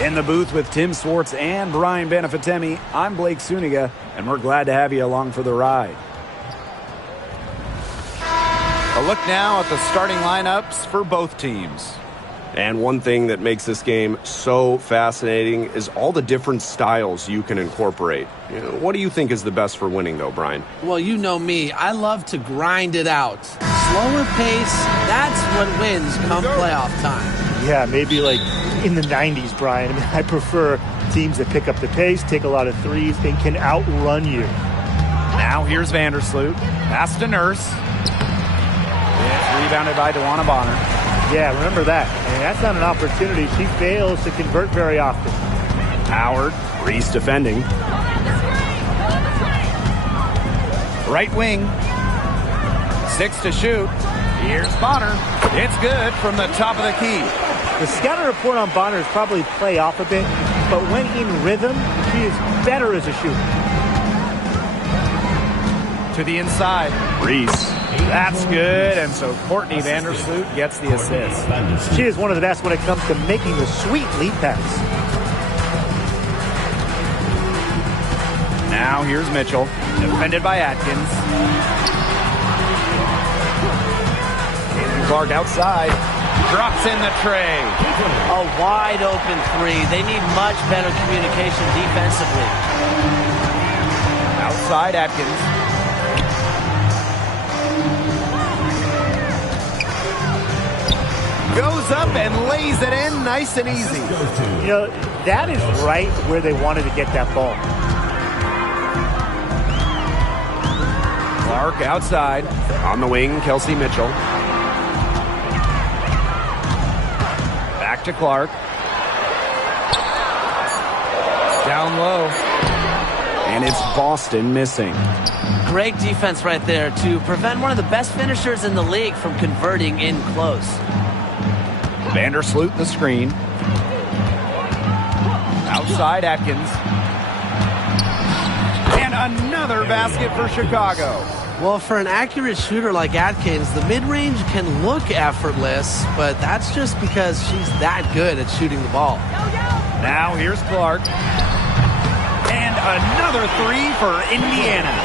In the booth with Tim Swartz and Brian Benefitemi, I'm Blake Suniga, and we're glad to have you along for the ride. A look now at the starting lineups for both teams. And one thing that makes this game so fascinating is all the different styles you can incorporate. What do you think is the best for winning, though, Brian? Well, you know me. I love to grind it out. Slower pace, that's what wins come playoff time. Yeah, maybe like in the 90s, Brian. I mean, I prefer teams that pick up the pace, take a lot of threes, and can outrun you. Now here's Vandersloot. Pass to Nurse. It's rebounded by DeWanna Bonner. Yeah, remember that. And that's not an opportunity. She fails to convert very often. Howard. Reese defending. Right wing. 6 to shoot. Here's Bonner. It's good from the top of the key. The scouting report on Bonner is probably play off a bit, but when in rhythm, she is better as a shooter. To the inside. Reese. That's good, and so Courtney Vandersloot gets the assist. She is one of the best when it comes to making the sweet lead pass. Now here's Mitchell, defended by Atkins. Caitlin Clark outside, drops in the tray. A wide open three. They need much better communication defensively. Outside Atkins. Goes up and lays it in nice and easy. That is right where they wanted to get that ball. Clark outside. On the wing, Kelsey Mitchell. Back to Clark. Down low. And it's Boston missing. Great defense right there to prevent one of the best finishers in the league from converting in close. Vandersloot the screen. Outside Atkins. And another basket for Chicago. Well, for an accurate shooter like Atkins, the mid-range can look effortless, but that's just because she's that good at shooting the ball. Now here's Clark. And another three for Indiana.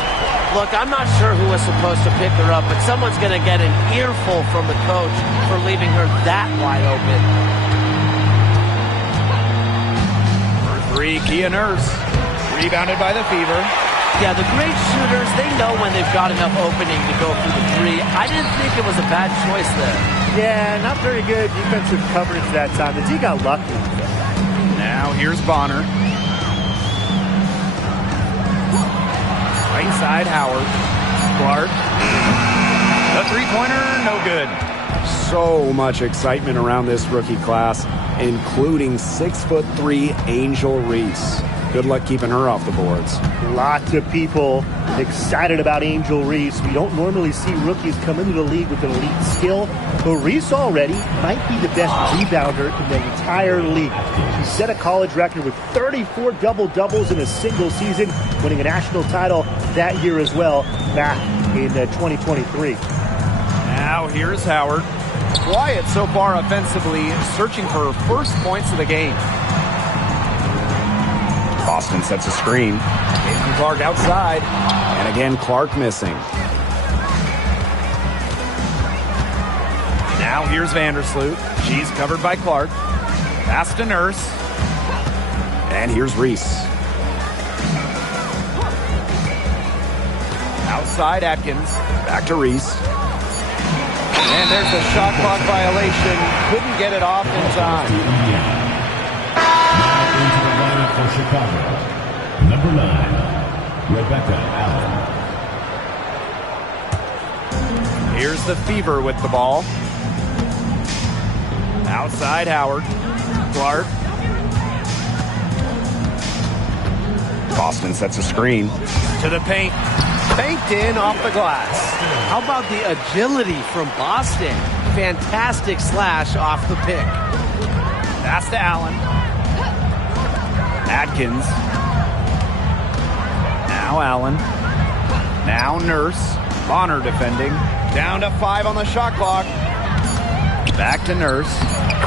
Look, I'm not sure who was supposed to pick her up, but someone's going to get an earful from the coach for leaving her that wide open. For three, Kia Nurse. Rebounded by the Fever. Yeah, the great shooters, they know when they've got enough opening to go for the three. I didn't think it was a bad choice there. Yeah, not very good defensive coverage that time. The D got lucky. Now here's Bonner. Right side, Howard. Clark. The three-pointer, no good. So much excitement around this rookie class, including 6'3" Angel Reese. Good luck keeping her off the boards. Lots of people excited about Angel Reese. We don't normally see rookies come into the league with an elite skill, but Reese already might be the best rebounder in the entire league. She set a college record with 34 double-doubles in a single season, winning a national title that year as well, back in 2023. Now here's Howard. Quiet so far offensively, searching for her first points of the game. Boston sets a screen. Caitlin Clark outside. And again, Clark missing. Now here's Vandersloot. She's covered by Clark. Pass to Nurse. And here's Reese. Outside Atkins. Back to Reese. And there's a shot clock violation. Couldn't get it off in time. For Chicago, number 9, Rebecca Allen. Here's the Fever with the ball. Outside Howard. Clark. Boston sets a screen. To the paint. Banked in off the glass. How about the agility from Boston? Fantastic slash off the pick. Pass to Allen. Atkins. Now Allen. Now Nurse. Bonner defending. Down to 5 on the shot clock. Back to Nurse.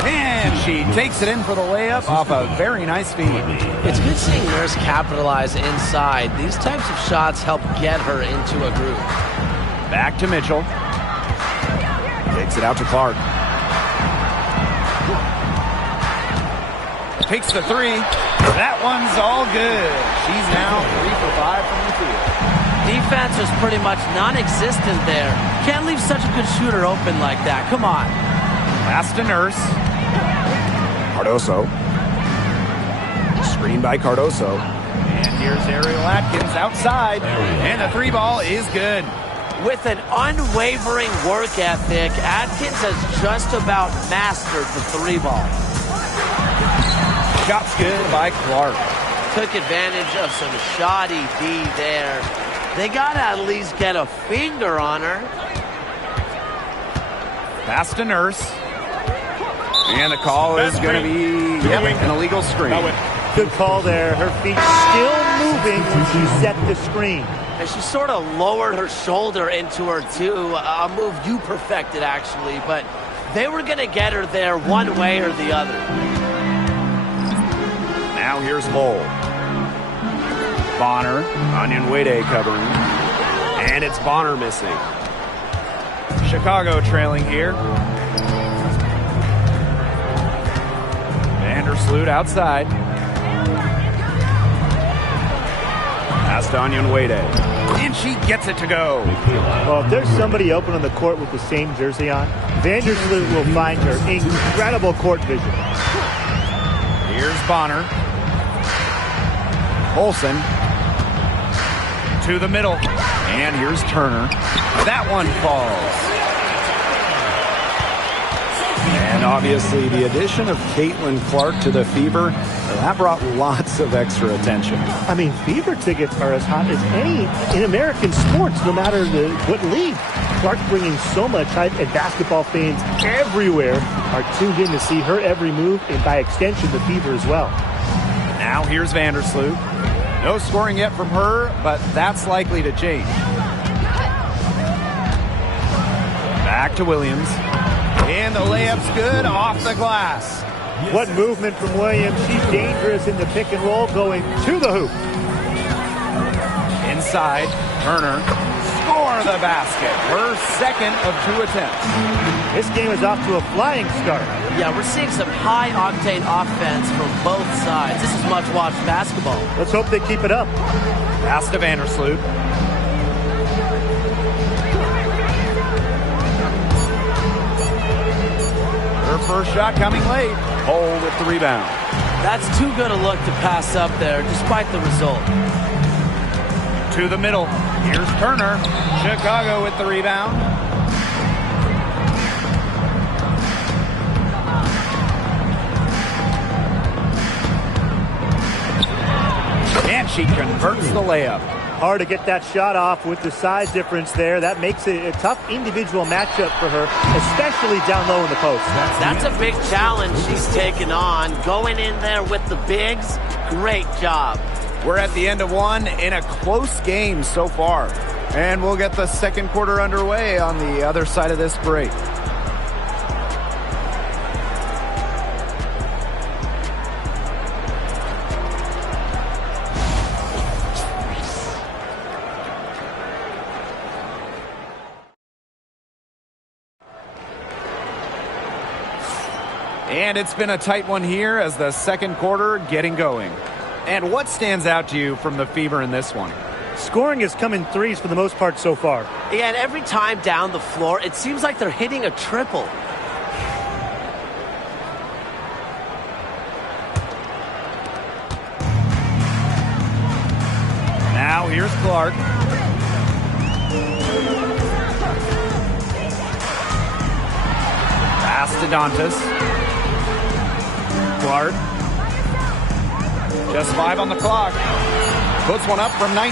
And she takes it in for the layup off a very nice feed. It's good seeing Nurse capitalize inside. These types of shots help get her into a groove. Back to Mitchell. Takes it out to Clark. Takes the three. That one's all good. She's now 3 for 5 from the field. Defense was pretty much non-existent there. Can't leave such a good shooter open like that. Come on. Pass to Nurse. Cardoso. Screen by Cardoso. And here's Ariel Atkins outside. And the three ball is good. With an unwavering work ethic, Atkins has just about mastered the three ball. Shot's good by Clark. Took advantage of some shoddy D there. They got to at least get a finger on her. Pass to Nurse. And the call is going to be an illegal screen. Good call there. Her feet still moving when she set the screen. And she sort of lowered her shoulder into her, too. A move you perfected, actually. But they were going to get her there one way or the other. Now here's Lowell. Bonner. Onyenwere covering. And it's Bonner missing. Chicago trailing here. Vandersloot outside. Pass to Onyenwere. And she gets it to go. Well, if there's somebody open on the court with the same jersey on, Vandersloot will find her. Incredible court vision. Here's Bonner. Olsen. To the middle. And here's Turner. That one falls. And obviously the addition of Caitlin Clark to the Fever, that brought lots of extra attention. I mean, Fever tickets are as hot as any in American sports, no matter what league. Clark bringing so much hype, and basketball fans everywhere are tuned in to see her every move, and by extension, the Fever as well. Now here's Vandersloot. No scoring yet from her, but that's likely to change. Back to Williams. And the layup's good off the glass. What movement from Williams. She's dangerous in the pick and roll, going to the hoop. Inside, Turner. Score the basket. Her second of 2 attempts. This game is off to a flying start. Yeah, we're seeing some high-octane offense from both sides. This is much-watched basketball. Let's hope they keep it up. Pass to Vandersloot. Her first shot coming late. Hole with the rebound. That's too good a look to pass up there, despite the result. To the middle. Here's Turner. Chicago with the rebound. And she converts the layup. Hard to get that shot off with the size difference there. That makes it a tough individual matchup for her, especially down low in the post. That's a big challenge she's taken on. Going in there with the bigs, great job. We're at the end of one in a close game so far. And we'll get the second quarter underway on the other side of this break. And it's been a tight one here as the second quarter getting going. And what stands out to you from the Fever in this one? Scoring has come in threes for the most part so far. Yeah, and every time down the floor, it seems like they're hitting a triple. Now here's Clark. Pass to Dantas. Clark. Just 5 on the clock. Puts one up from 19.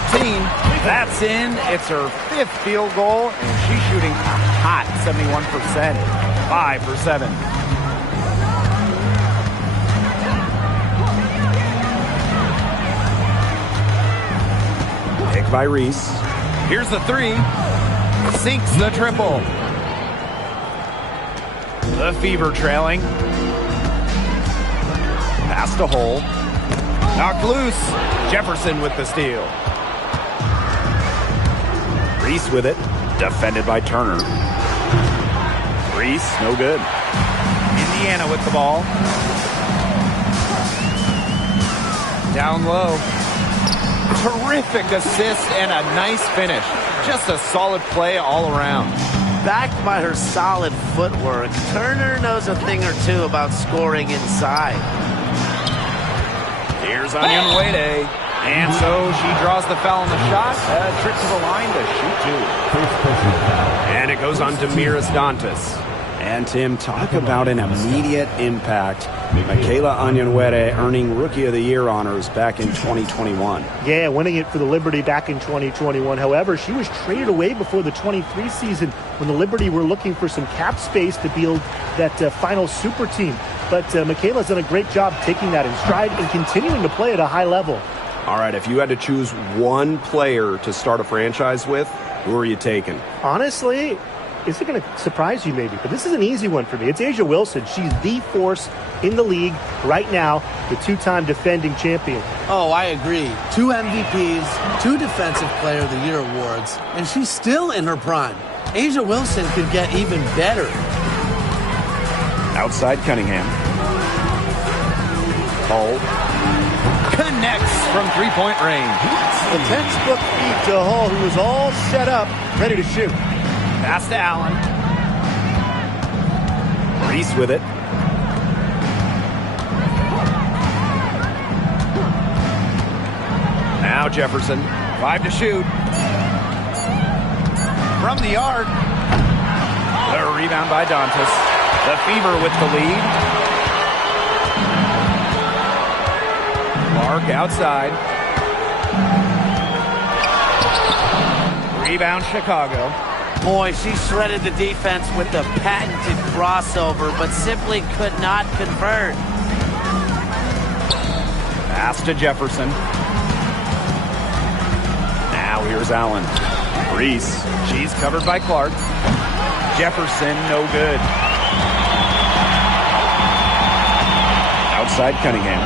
That's in. It's her 5th field goal, and she's shooting a hot 71%. 5 for 7. Pick by Reese. Here's the 3. Sinks the triple. The Fever trailing. Pass to Hole. Knocked loose. Jefferson with the steal. Reese with it. Defended by Turner. Reese, no good. Indiana with the ball. Down low. Terrific assist and a nice finish. Just a solid play all around. Backed by her solid footwork, Turner knows a thing or two about scoring inside. Here's Onion Wade. And so she draws the foul on the shot. A trip to the line to shoot two. And it goes on to Miras Dantas. And Tim, talk about an immediate impact. Michaela Onyenwere earning Rookie of the Year honors back in 2021. Yeah, winning it for the Liberty back in 2021. However, she was traded away before the 23 season when the Liberty were looking for some cap space to build that final super team. But Michaela's done a great job taking that in stride and continuing to play at a high level. All right, if you had to choose one player to start a franchise with, who are you taking? Honestly, is it going to surprise you maybe? But this is an easy one for me. It's A'ja Wilson. She's the force in the league right now, the two-time defending champion. Oh, I agree. 2 MVPs, 2 Defensive Player of the Year awards, and she's still in her prime. A'ja Wilson could get even better. Outside Cunningham. Hull. Connects from three-point range. The textbook feed to Hull, who was all set up, ready to shoot. Pass to Allen. Reese with it. Now Jefferson. 5 to shoot. From the arc. The rebound by Dantas. The Fever with the lead. Clark outside. Rebound Chicago. Boy, she shredded the defense with the patented crossover, but simply could not convert. Pass to Jefferson. Now here's Allen. Reese. She's covered by Clark. Jefferson, no good. Outside Cunningham.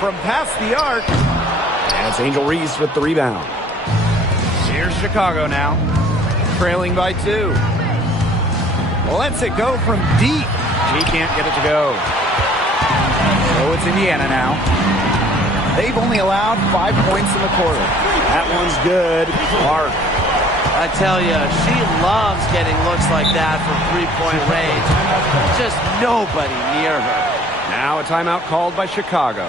From past the arc. And it's Angel Reese with the rebound. Here's Chicago now. Trailing by 2. Lets it go from deep. She can't get it to go. So it's Indiana now. They've only allowed 5 points in the quarter. That one's good. Clark. I tell you, she loves getting looks like that from three-point range. Just nobody near her. Now a timeout called by Chicago.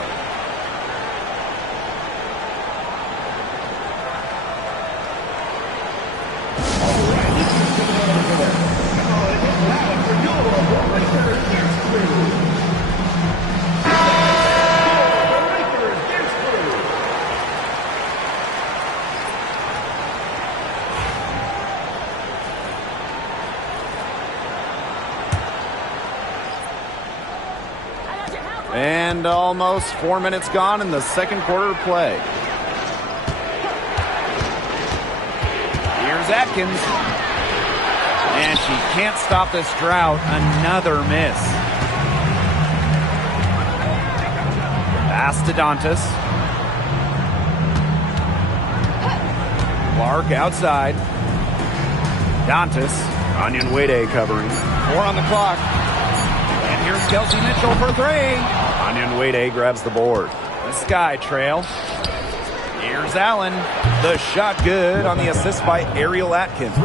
And almost 4 minutes gone in the second quarter of play. Here's Atkins. And she can't stop this drought. Another miss. Pass to Dantas. Clark outside. Dantas. Onyenwere covering. 4 on the clock. And here's Kelsey Mitchell for 3. Onyenwere grabs the board. The Sky Trail. Here's Allen. The shot good on the assist by Ariel Atkins.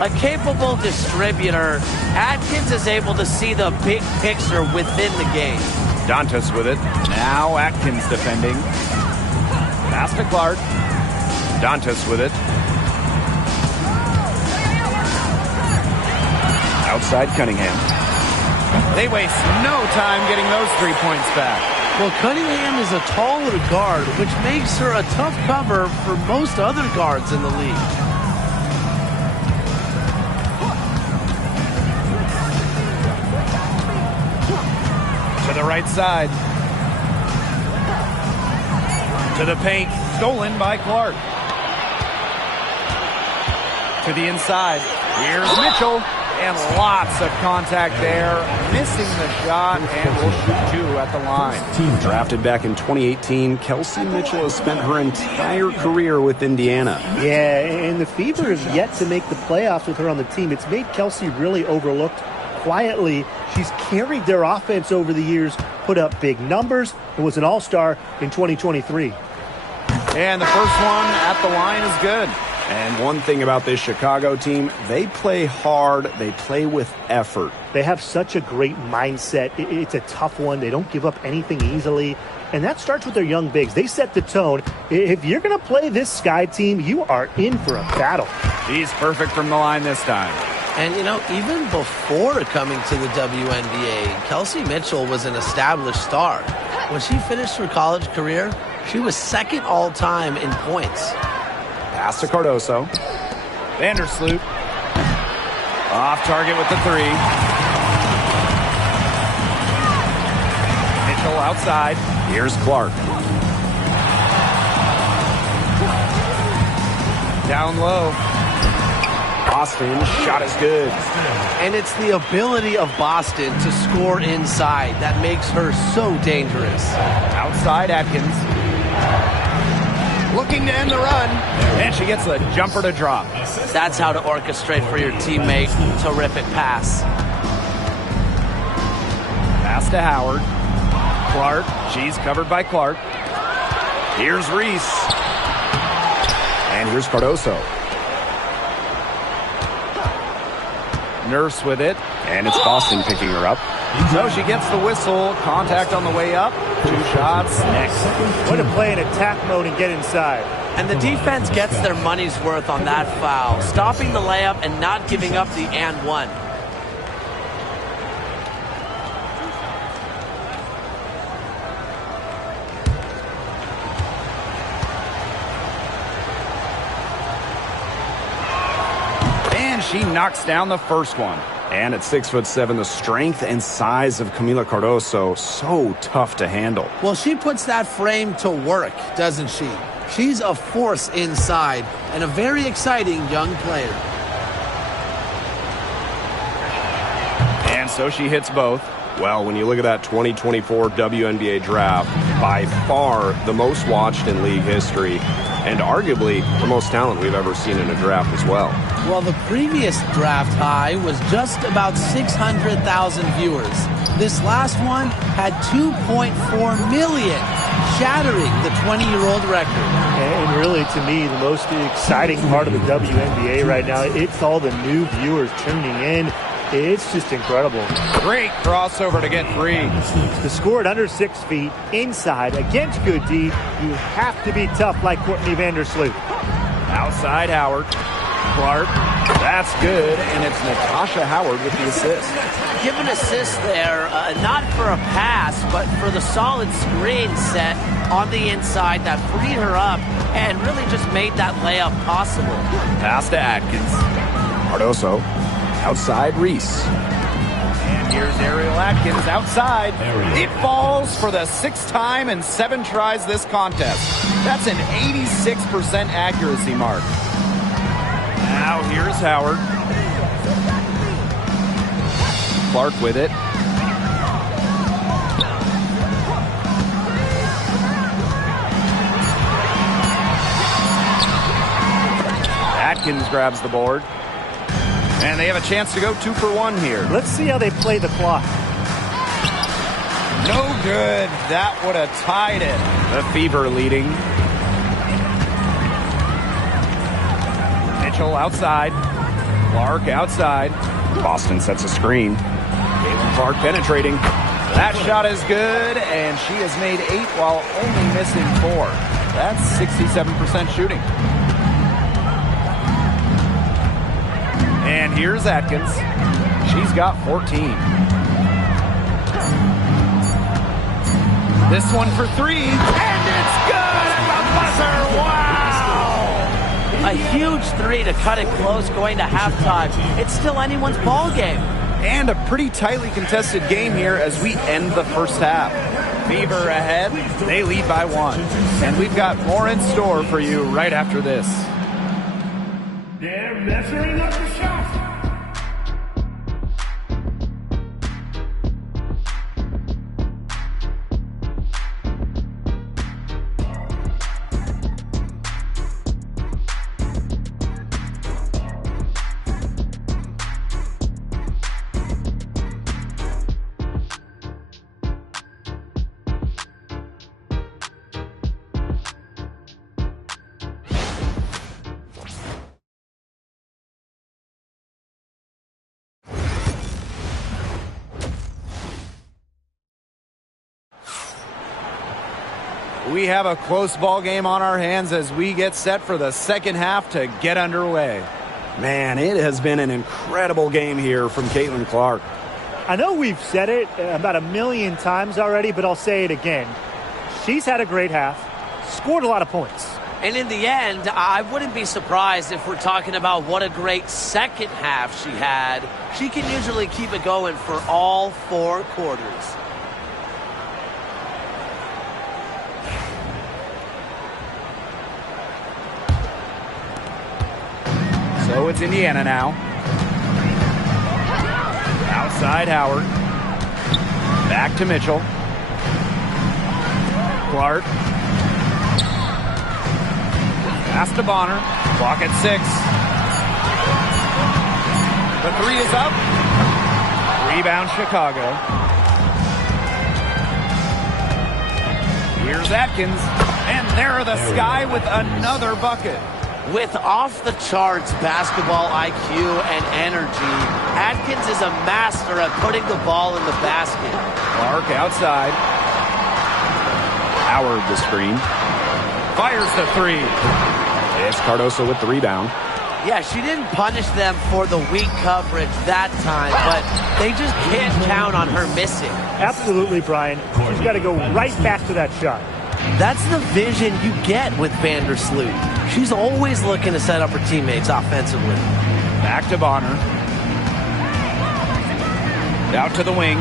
A capable distributor, Atkins is able to see the big picture within the game. Dantas with it. Now Atkins defending. Pass to Clark. Dantas with it. Outside Cunningham. They waste no time getting those 3 points back. Well, Cunningham is a taller guard, which makes her a tough cover for most other guards in the league. To the right side. To the paint. Stolen by Clark. To the inside. Here's Mitchell. And lots of contact there. Missing the shot, and will shoot 2 at the line. Drafted back in 2018, Kelsey Mitchell has spent her entire career with Indiana. Yeah, and the Fever is yet to make the playoffs with her on the team. It's made Kelsey really overlooked. Quietly, she's carried their offense over the years, put up big numbers, and was an all-star in 2023. And the first one at the line is good. And one thing about this Chicago team, they play hard, they play with effort. They have such a great mindset. It's a tough one. They don't give up anything easily. And that starts with their young bigs. They set the tone. If you're going to play this Sky team, you are in for a battle. He's perfect from the line this time. And, you know, even before coming to the WNBA, Kelsey Mitchell was an established star. When she finished her college career, she was second all-time in points. Pass to Cardoso. Vandersloot. Off target with the 3. Mitchell outside. Here's Clark. Down low. Boston, shot is good. And it's the ability of Boston to score inside that makes her so dangerous. Outside Atkins. Looking to end the run. And she gets the jumper to drop. That's how to orchestrate for your teammate. Terrific pass. Pass to Howard. Clark. She's covered by Clark. Here's Reese. And here's Cardoso. Nurse with it. And it's Boston picking her up. So she gets the whistle. Contact on the way up. 2 shots next. Way to play in attack mode and get inside. And the defense gets their money's worth on that foul, stopping the layup and not giving up the and one. And she knocks down the first one. And at 6'7", the strength and size of Camila Cardoso, so tough to handle. Well, she puts that frame to work, doesn't she? She's a force inside and a very exciting young player. And so she hits both. Well, when you look at that 2024 WNBA draft, by far the most watched in league history, and arguably the most talent we've ever seen in a draft as well. Well, the previous draft high was just about 600,000 viewers. This last one had 2.4 million, shattering the 20-year-old record. And really, to me, the most exciting part of the WNBA right now, it's all the new viewers tuning in. It's just incredible. Great crossover to get free. To score it under 6 feet, inside, against good D, you have to be tough like Courtney Vandersloot. Outside Howard. Clark. That's good, and it's Natasha Howard with the assist. Give an assist there, not for a pass, but for the solid screen set on the inside that freed her up and really just made that layup possible. Pass to Atkins. Cardoso. Outside Reese. And here's Ariel Atkins outside. It falls for the 6th time in 7 tries this contest. That's an 86% accuracy mark. Now here's Howard. Clark with it. Atkins grabs the board. And they have a chance to go 2 for 1 here. Let's see how they play the clock. No good. That would have tied it. The Fever leading. Mitchell outside. Clark outside. Boston sets a screen. Caitlin Clark penetrating. That shot is good, and she has made 8 while only missing 4. That's 67% shooting. And here's Atkins. She's got 14. This one for 3, and it's good at the buzzer. Wow! A huge 3 to cut it close going to halftime. It's still anyone's ball game. And a pretty tightly contested game here as we end the first half. Fever ahead. They lead by 1. And we've got more in store for you right after this. There measuring up the shot. We have a close ball game on our hands as we get set for the second half to get underway. Man, it has been an incredible game here from Caitlin Clark. I know we've said it about 1,000,000 times already, but I'll say it again. She's had a great half, scored a lot of points. And in the end, I wouldn't be surprised if we're talking about what a great second half she had. She can usually keep it going for all 4 quarters. So it's Indiana now. Outside Howard. Back to Mitchell. Clark. Pass to Bonner. Clock at 6. The 3 is up. Rebound Chicago. Here's Atkins. And there the Sky with another bucket. With off-the-charts basketball IQ and energy, Atkins is a master at putting the ball in the basket. Clark outside. Howard the screen. Fires the 3. It's Cardoso with the rebound. Yeah, she didn't punish them for the weak coverage that time, but they just can't count on her missing. Absolutely, Brian. She's got to go right past to that shot. That's the vision you get with Vandersloot. She's always looking to set up her teammates offensively. Back to Bonner. Out to the wing.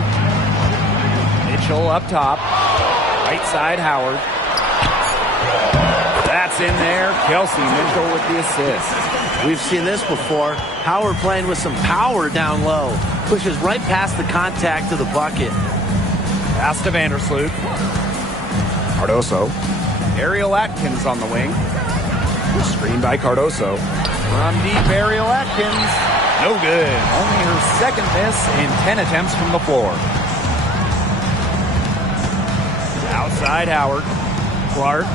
Mitchell up top. Right side Howard. That's in there. Kelsey Mitchell with the assist. We've seen this before. Howard playing with some power down low. Pushes right past the contact to the bucket. Pass to Vandersloot. Cardoso. Ariel Atkins on the wing. Screen by Cardoso. From deep, Ariel Atkins. No good. Only her second miss in 10 attempts from the floor. Outside Howard. Clark.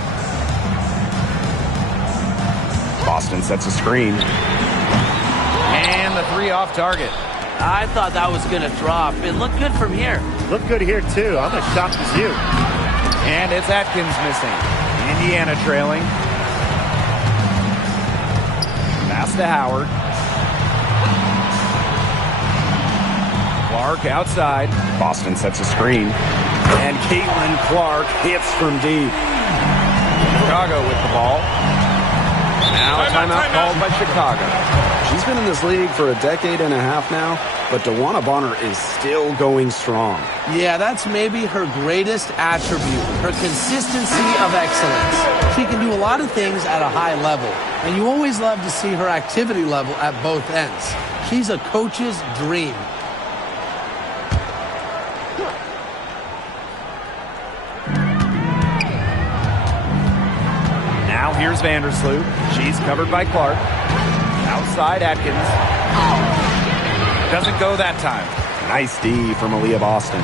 Boston sets a screen. And the 3 off target. I thought that was going to drop. It looked good from here. Looked good here, too. I'm as shocked as you. And it's Atkins missing. Indiana trailing. Pass to Howard. Clark outside. Boston sets a screen. And Caitlin Clark hits from deep. Chicago with the ball. Now a timeout called by Chicago. She's been in this league for a decade and a half now, but DeWanna Bonner is still going strong. Yeah, that's maybe her greatest attribute, her consistency of excellence. She can do a lot of things at a high level, and you always love to see her activity level at both ends. She's a coach's dream. Now here's Vandersloot. She's covered by Clark. Outside Atkins. Doesn't go that time. Nice D from Aaliyah Boston.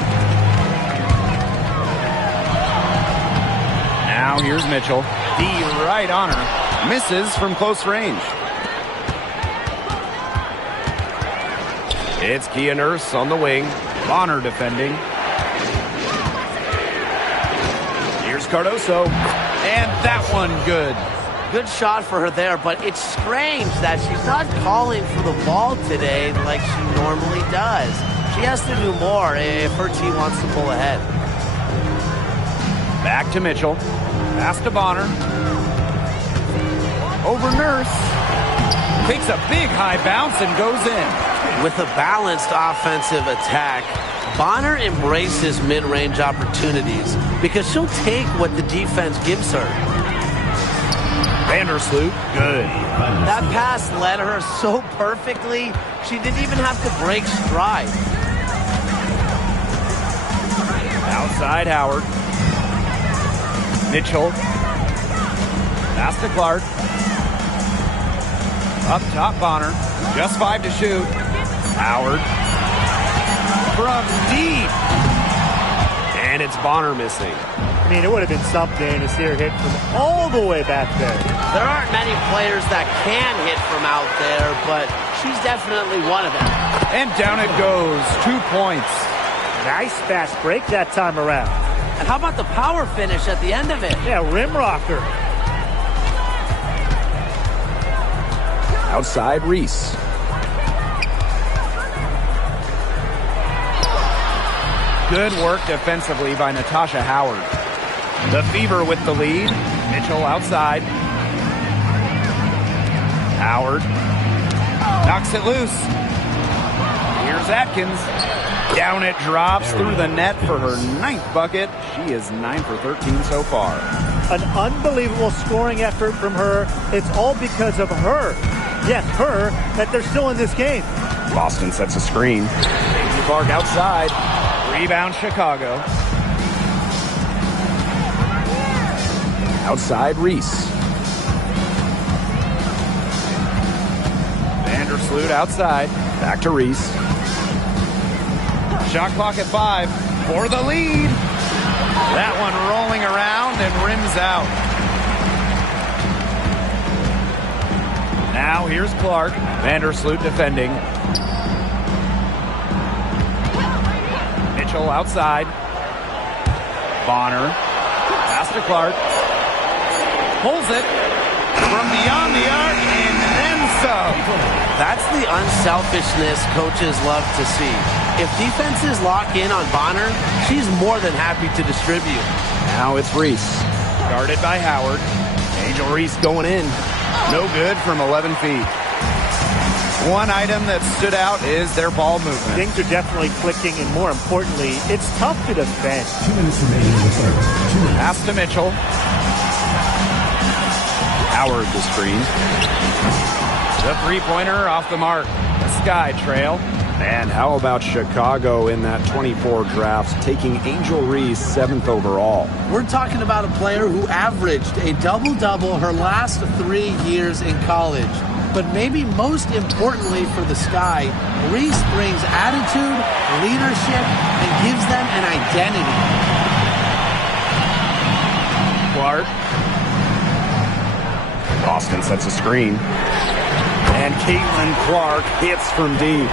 Now here's Mitchell. D right on her. Misses from close range. It's Kia Nurse on the wing. Bonner defending. Here's Cardoso. And that one good. Good shot for her there, but it's strange that she's not calling for the ball today like she normally does. She has to do more if her team wants to pull ahead. Back to Mitchell. Pass to Bonner. Over Nurse. Takes a big high bounce and goes in. With a balanced offensive attack, Bonner embraces mid-range opportunities because she'll take what the defense gives her. Vandersloot, good. That pass led her so perfectly, she didn't even have to break stride. Outside Howard. Mitchell. Pass to Clark. Up top Bonner. Just 5 to shoot. Howard. From deep. And it's Bonner missing. I mean, it would have been something to see her hit from all the way back there. There aren't many players that can hit from out there, but she's definitely one of them. And down it goes. 2 points. Nice fast break that time around. And how about the power finish at the end of it? Yeah, rim rocker. Outside Reese. Good work defensively by Natasha Howard. The Fever with the lead. Mitchell outside. Howard knocks it loose. Here's Atkins. Down it drops through the net for her 9th bucket. She is 9 for 13 so far. An unbelievable scoring effort from her. It's all because of her. Yes, her, that they're still in this game. Boston sets a screen. Clark outside. Rebound Chicago. Outside Reese. Vandersloot outside. Back to Reese. Shot clock at 5 for the lead. That one rolling around and rims out. Now here's Clark. Vandersloot defending. Mitchell outside. Bonner. Pass to Clark. Pulls it from beyond the arc and then some. That's the unselfishness coaches love to see. If defenses lock in on Bonner, she's more than happy to distribute. Now it's Reese. Guarded by Howard. Angel Reese going in. No good from 11 feet. One item that stood out is their ball movement. Things are definitely clicking, and more importantly, it's tough to defend. 2 minutes remaining in the third. Pass to Mitchell. Howard the screen. The three-pointer off the mark. The Sky Trail. And how about Chicago in that 24 draft, taking Angel Reese 7th overall? We're talking about a player who averaged a double-double her last 3 years in college. But maybe most importantly for the Sky, Reese brings attitude, leadership, and gives them an identity. Clark. Boston sets a screen. And Caitlin Clark hits from deep.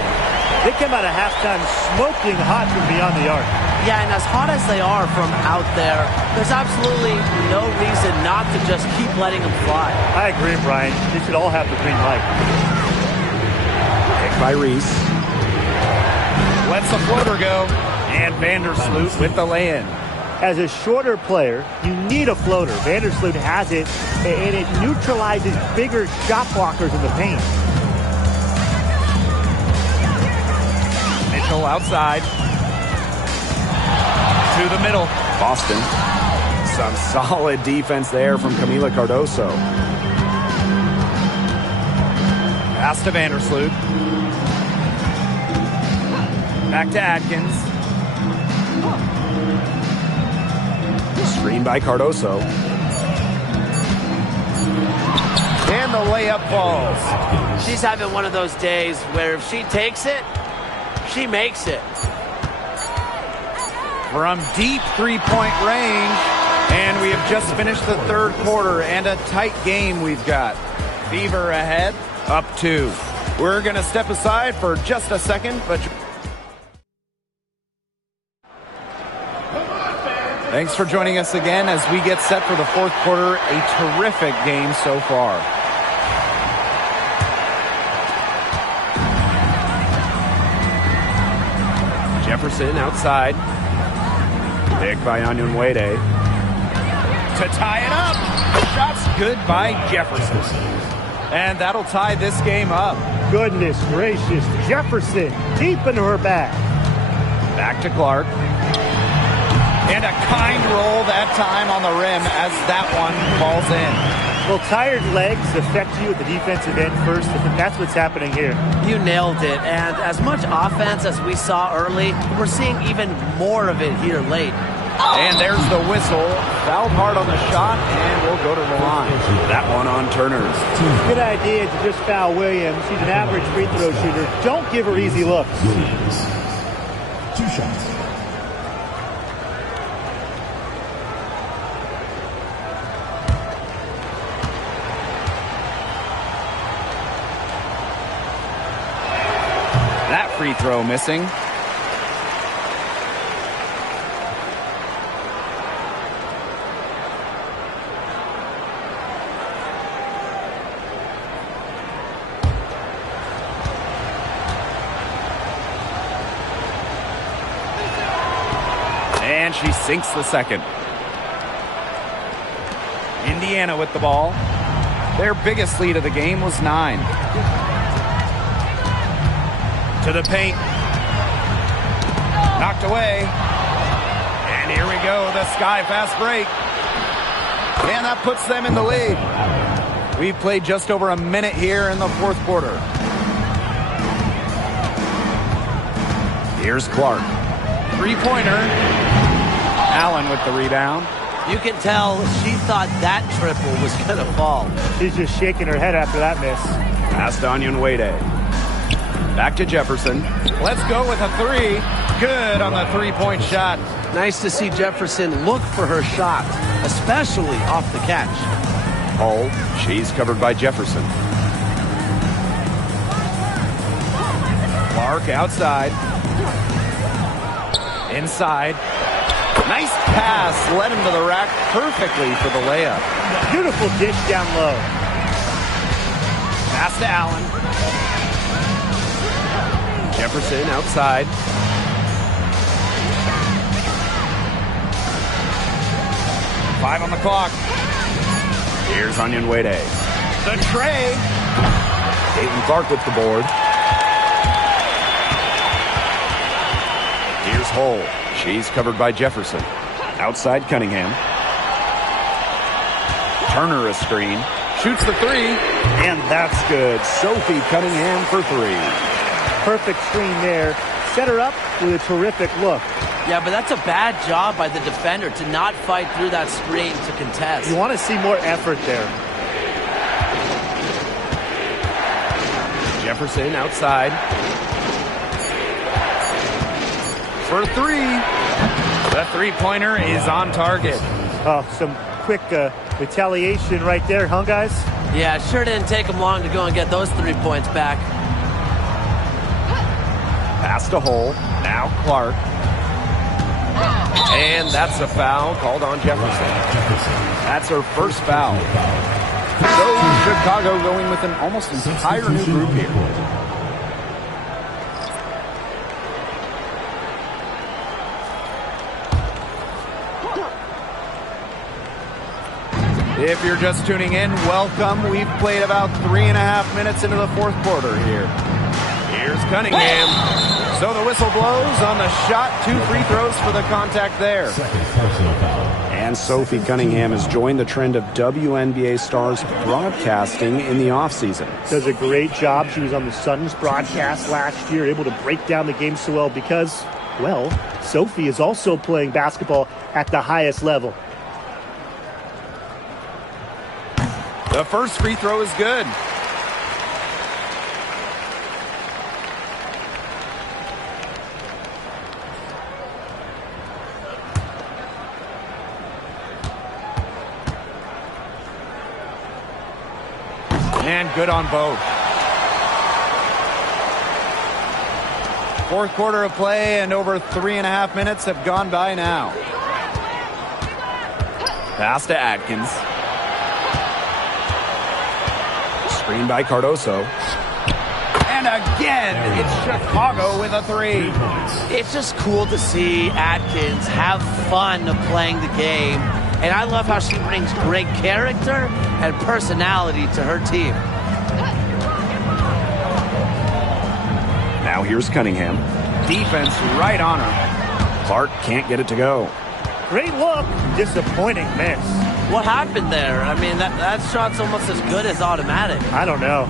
They come out of halftime smoking hot from beyond the arc. Yeah, and as hot as they are from out there, there's absolutely no reason not to just keep letting them fly. I agree, Brian. They should all have the green light. Picked by Reese. Lets the floater go. And Vandersloot with the lay-in. As a shorter player, you need a floater. Vandersloot has it, and it neutralizes bigger shot blockers in the paint. Mitchell outside. To the middle. Boston. Some solid defense there from Camila Cardoso. Pass to Vandersloot. Back to Atkins. Screen by Cardoso. And the layup falls. She's having one of those days where if she takes it, she makes it. From deep three-point range. And we have just finished the third quarter and a tight game we've got. Fever ahead, up 2. We're going to step aside for just a second, but thanks for joining us again as we get set for the fourth quarter. A terrific game so far. Jefferson outside. Pick by Anyonwede. To tie it up. Shots good by Jefferson. And that'll tie this game up. Goodness gracious. Jefferson deep into her bag. Back to Clark. And a kind roll that time on the rim as that one falls in. Well, tired legs affect you at the defensive end first. I think that's what's happening here. You nailed it. And as much offense as we saw early, we're seeing even more of it here late. And there's the whistle. Fouled hard on the shot, and we'll go to the line. That one on Turner's. Good idea to just foul Williams. She's an average free throw shooter. Don't give her easy looks. Williams. 2 shots. That free throw missing. And she sinks the second. Indiana with the ball. Their biggest lead of the game was 9. To the paint. Knocked away. And here we go, the sky fast break. And that puts them in the lead. We've played just over a minute here in the fourth quarter. Here's Clark. Three-pointer. Allen with the rebound. You can tell she thought that triple was going to fall. She's just shaking her head after that miss. Pass to Onyenwere. Back to Jefferson. Let's go with a 3. Good on the three-point shot. Nice to see Jefferson look for her shot, especially off the catch. Hull. She's covered by Jefferson. Clark outside. Inside. Nice pass. Led him to the rack perfectly for the layup. Beautiful dish down low. Pass to Allen. Jefferson outside. Five on the clock. Here's Onyenwere. The tray. Caitlin Clark with the board. Here's Hull. She's covered by Jefferson. Outside Cunningham. Turner a screen. Shoots the 3. And that's good. Sophie Cunningham for 3. Perfect screen there. Set her up with a terrific look. Yeah, but that's a bad job by the defender to not fight through that screen to contest. You want to see more effort there. Jefferson outside. For 3. The three-pointer is on target. Oh, some quick retaliation right there, huh, guys? Yeah, it sure didn't take them long to go and get those 3 points back. Pass to Hull. Now Clark. And that's a foul called on Jefferson. That's her first foul. So Chicago going with an almost entire new group here. If you're just tuning in, welcome. We've played about 3.5 minutes into the fourth quarter here. Here's Cunningham. So the whistle blows on the shot. 2 free throws for the contact there. Second personal foul. And Sophie Cunningham has joined the trend of WNBA stars broadcasting in the offseason. Does a great job. She was on the Suns broadcast last year, able to break down the game so well because, well, Sophie is also playing basketball at the highest level. The first free throw is good. And good on both. Fourth quarter of play and over 3.5 minutes have gone by now. Pass to Atkins. Screen by Cardoso. And again, it's Chicago with a 3. It's just cool to see Atkins have fun playing the game. And I love how she brings great character and personality to her team. Now here's Cunningham. Defense right on her. Clark can't get it to go. Great look, disappointing miss. What happened there? I mean, that shot's almost as good as automatic. I don't know.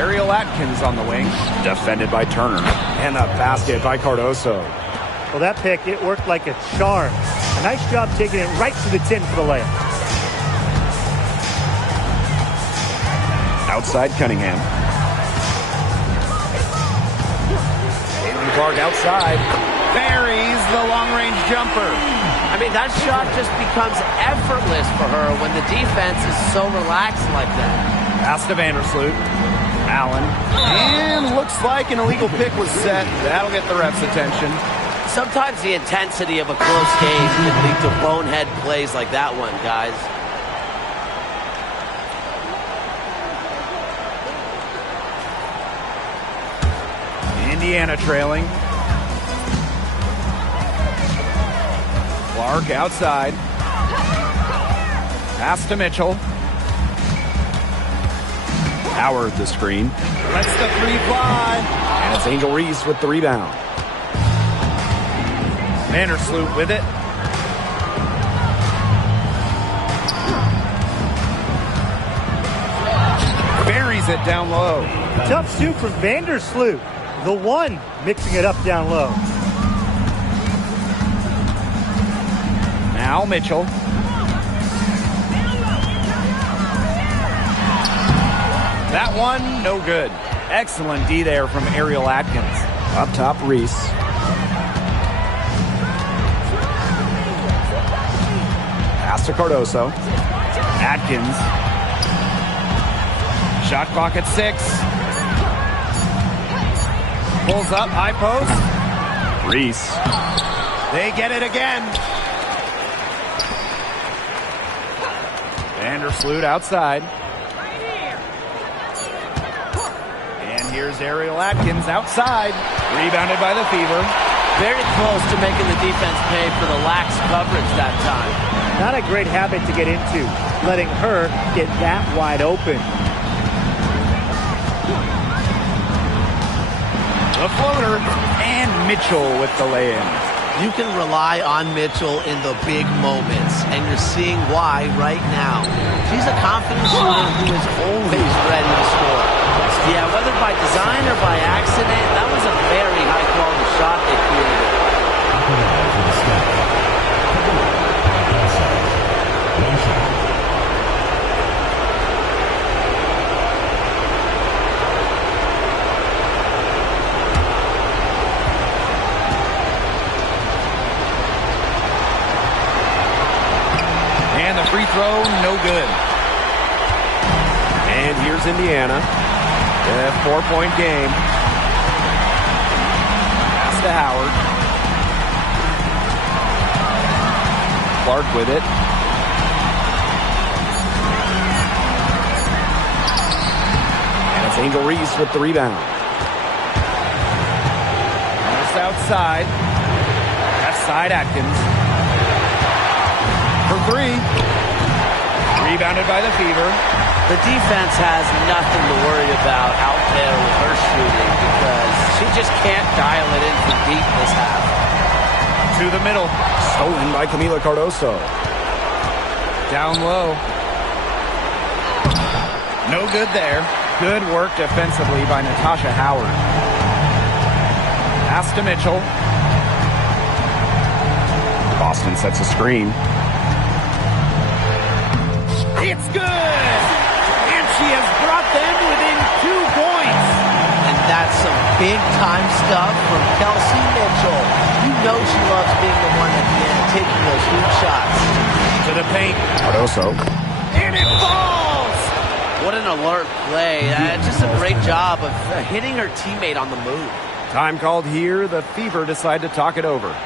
Ariel Atkins on the wing. Defended by Turner. And the basket by Cardoso. Well, that pick, it worked like a charm. A nice job taking it right to the 10 for the layup. Outside Cunningham. Caitlin Clark outside. Buries the long-range jumper. I mean, that shot just becomes effortless for her when the defense is so relaxed like that. Pass to Vandersloot. Allen. And looks like an illegal pick was set. That'll get the ref's attention. Sometimes the intensity of a close game can lead to bonehead plays like that one, guys. Indiana trailing. Clark outside. Pass to Mitchell. Howard the screen. Lets the three fly. And it's Angel Reese with the rebound. Vandersloot with it. Buries it down low. Tough suit for Vandersloot. The one mixing it up down low. Now Mitchell. That one, no good. Excellent D there from Ariel Atkins. Up top, Reese. Pass to Cardoso. Atkins. Shot clock at 6. Pulls up, high post. Reese. They get it again. Vandersloot outside. And here's Ariel Atkins outside. Rebounded by the Fever. Very close to making the defense pay for the lax coverage that time. Not a great habit to get into, letting her get that wide open. The floater. And Mitchell with the lay-in. You can rely on Mitchell in the big moments, and you're seeing why right now. She's a confident shooter who is always ready to score. Yeah, whether by design or by accident, that was a very high-quality shot they created. And the free throw, no good. And here's Indiana. A 4-point game. Pass to Howard. Clark with it. And it's Angel Reese with the rebound. Just outside. Left side Atkins. For 3. Rebounded by the Fever. The defense has nothing to worry about out there with her shooting because she just can't dial it in from deep this half. To the middle. Stolen by Camila Cardoso. Down low. No good there. Good work defensively by Natasha Howard. Pass to Mitchell. Boston sets a screen. It's good! And she has brought them within 2 points. And that's some big-time stuff from Kelsey Mitchell. You know she loves being the one at the end, taking those huge shots. To the paint. Cardoso. And it falls! What an alert play. Just a great job of hitting her teammate on the move. Time called here. The Fever decide to talk it over.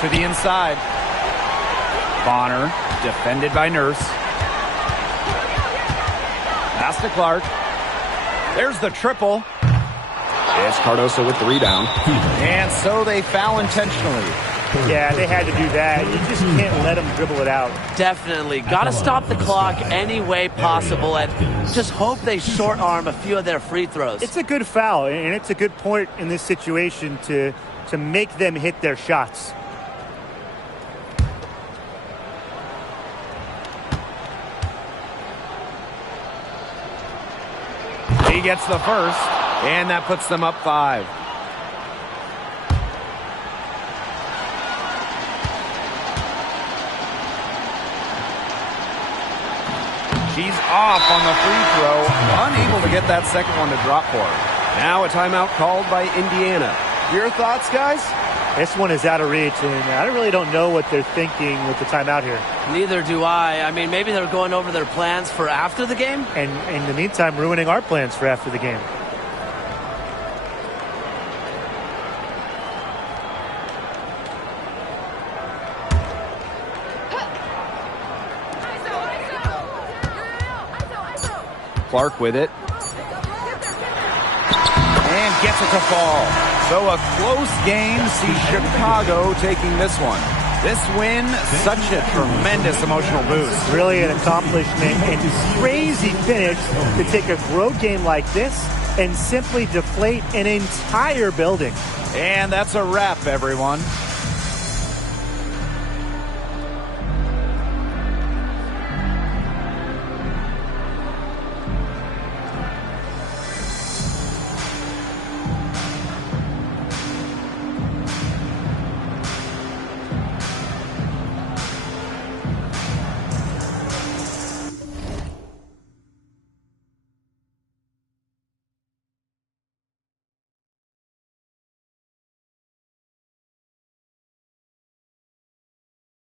To the inside. Bonner, defended by Nurse. to Clark. There's the triple. It's Cardoso with the rebound. And so they foul intentionally. Yeah, they had to do that. You just can't let them dribble it out. Definitely. Got to stop the clock any way possible and just hope they short arm a few of their free throws. It's a good foul, and it's a good point in this situation to make them hit their shots. He gets the first, and that puts them up 5. She's off on the free throw, unable to get that second one to drop for her. Now a timeout called by Indiana. Your thoughts, guys? This one is out of reach, and I really don't know what they're thinking with the timeout here. Neither do I. I mean, maybe they're going over their plans for after the game. And in the meantime, ruining our plans for after the game. Clark with it. And gets it to fall. So a close game sees Chicago taking this one. This win, such a tremendous emotional boost. Really an accomplishment and crazy finish to take a road game like this and simply deflate an entire building. And that's a wrap, everyone.